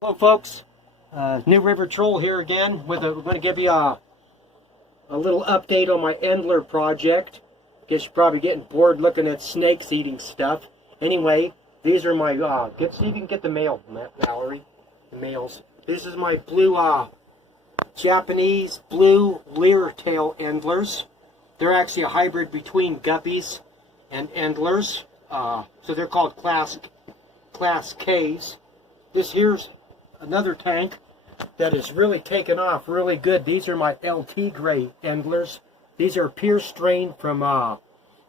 Hello folks, New River Troll here again. We're going to give you a little update on my Endler project. Guess you're probably getting bored looking at snakes eating stuff. Anyway, these are my, see if you can get the male, Mallory, the males. This is my blue, Japanese blue leer-tail Endlers. They're actually a hybrid between guppies and Endlers. So they're called Class Ks. This here's another tank that is really taken off really good. These are my LT gray Endlers. These are pure strain from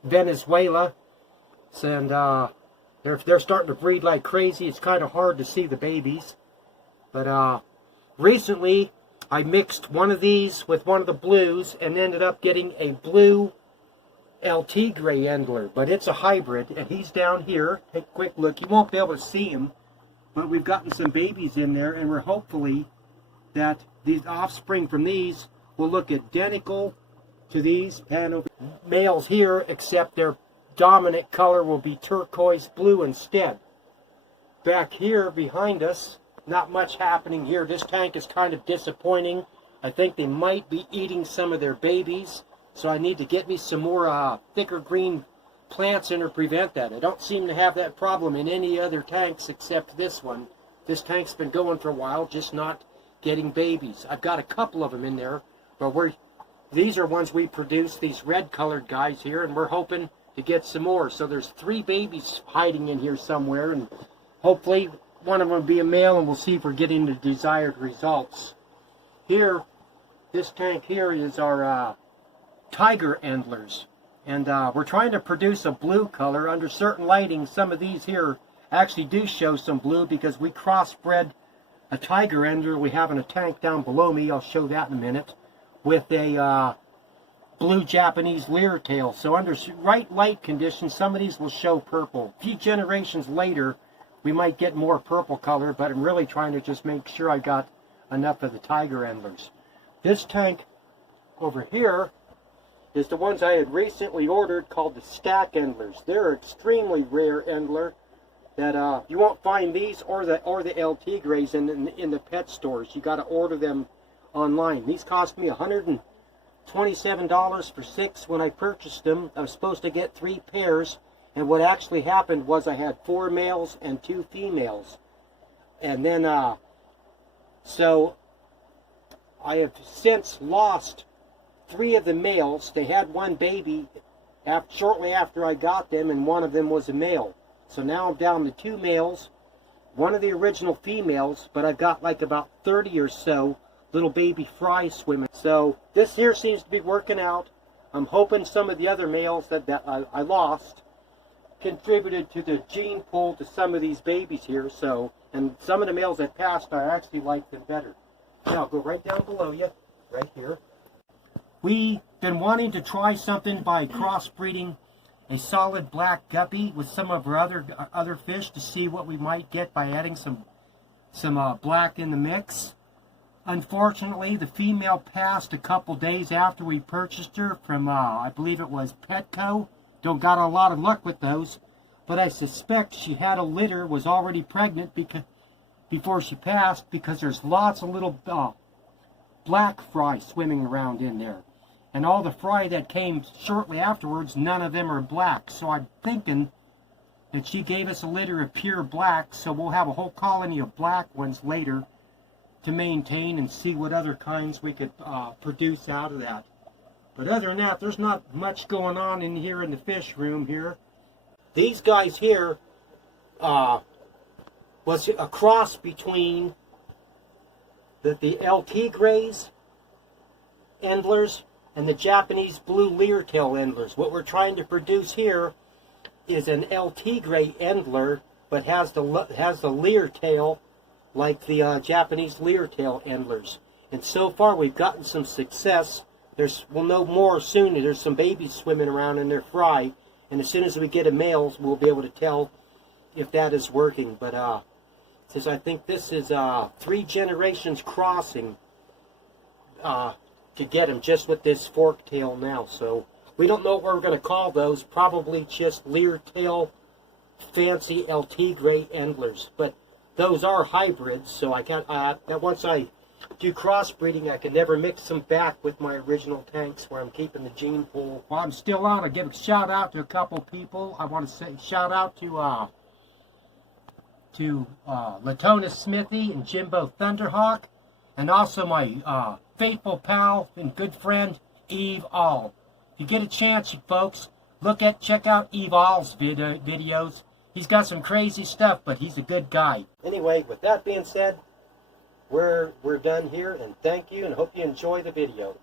Venezuela, and they're starting to breed like crazy. It's kind of hard to see the babies, but recently I mixed one of these with one of the blues and ended up getting a blue LT gray Endler, but it's a hybrid, and he's down here. Take a quick look. You won't be able to see him, but we've gotten some babies in there, and we're hopefully that these offspring from these will look identical to these males here, except their dominant color will be turquoise blue instead. Back here behind us, not much happening here. This tank is kind of disappointing. I think they might be eating some of their babies, so I need to get me some more thicker green plants in to prevent that. I don't seem to have that problem in any other tanks except this one. This tank's been going for a while, just not getting babies. I've got a couple of them in there, but these are ones we produce, these red colored guys here, and we're hoping to get some more. So there's 3 babies hiding in here somewhere, and hopefully one of them will be a male, and we'll see if we're getting the desired results. Here, this tank here is our tiger Endlers. And we're trying to produce a blue color. Under certain lighting, some of these here actually do show some blue because we crossbred a tiger Endler we have in a tank down below me. I'll show that in a minute. With a blue Japanese leer-tail. So under right light conditions, some of these will show purple. A few generations later, we might get more purple color, but I'm really trying to just make sure I got enough of the tiger Endlers. This tank over here is the ones I had recently ordered, called the stack Endlers. They're extremely rare Endler that you won't find these or the LT grays in the pet stores. You got to order them online. These cost me $127 for 6 when I purchased them. I was supposed to get 3 pairs, and what actually happened was I had 4 males and 2 females. And then so I have since lost 3 of the males. They had 1 baby shortly after I got them, and 1 of them was a male. So now I'm down to 2 males, 1 of the original females, but I've got like about 30 or so little baby fry swimming. So this here seems to be working out. I'm hoping some of the other males that I lost contributed to the gene pool to some of these babies here. So, and some of the males that passed, I actually like them better. Now I'll go right down below you, right here. We've been wanting to try something by crossbreeding a solid black guppy with some of our other fish to see what we might get by adding some black in the mix. Unfortunately, the female passed a couple days after we purchased her from, I believe it was Petco. Don't got a lot of luck with those, but I suspect she had a litter, was already pregnant before she passed, because there's lots of little black fry swimming around in there. And all the fry that came shortly afterwards, none of them are black. So I'm thinking that she gave us a litter of pure black, so we'll have a whole colony of black ones later to maintain and see what other kinds we could produce out of that. But other than that, there's not much going on in here in the fish room here. These guys here was a cross between the LT grays Endlers and the Japanese blue leer-tail Endlers. What we're trying to produce here is an LT gray Endler, but has the leer-tail like the Japanese leer-tail Endlers. And so far we've gotten some success. We'll know more soon. There's some babies swimming around in their fry, and as soon as we get a male, we'll be able to tell if that is working. But since I think this is 3 generations crossing to get them just with this fork tail now. So we don't know what we're going to call those. Probably just leer tail fancy LT gray Endlers. But those are hybrids, so I can't, that once I do crossbreeding, I can never mix them back with my original tanks where I'm keeping the gene pool. While I'm still on, I give a shout out to a couple people. I want to say shout out to Latona Smithy and Jimbo Thunderhawk, and also my faithful pal and good friend Eve All. If you get a chance, you folks, check out Eve All's videos. He's got some crazy stuff, but he's a good guy. Anyway, with that being said, we're done here, and thank you, and hope you enjoy the video.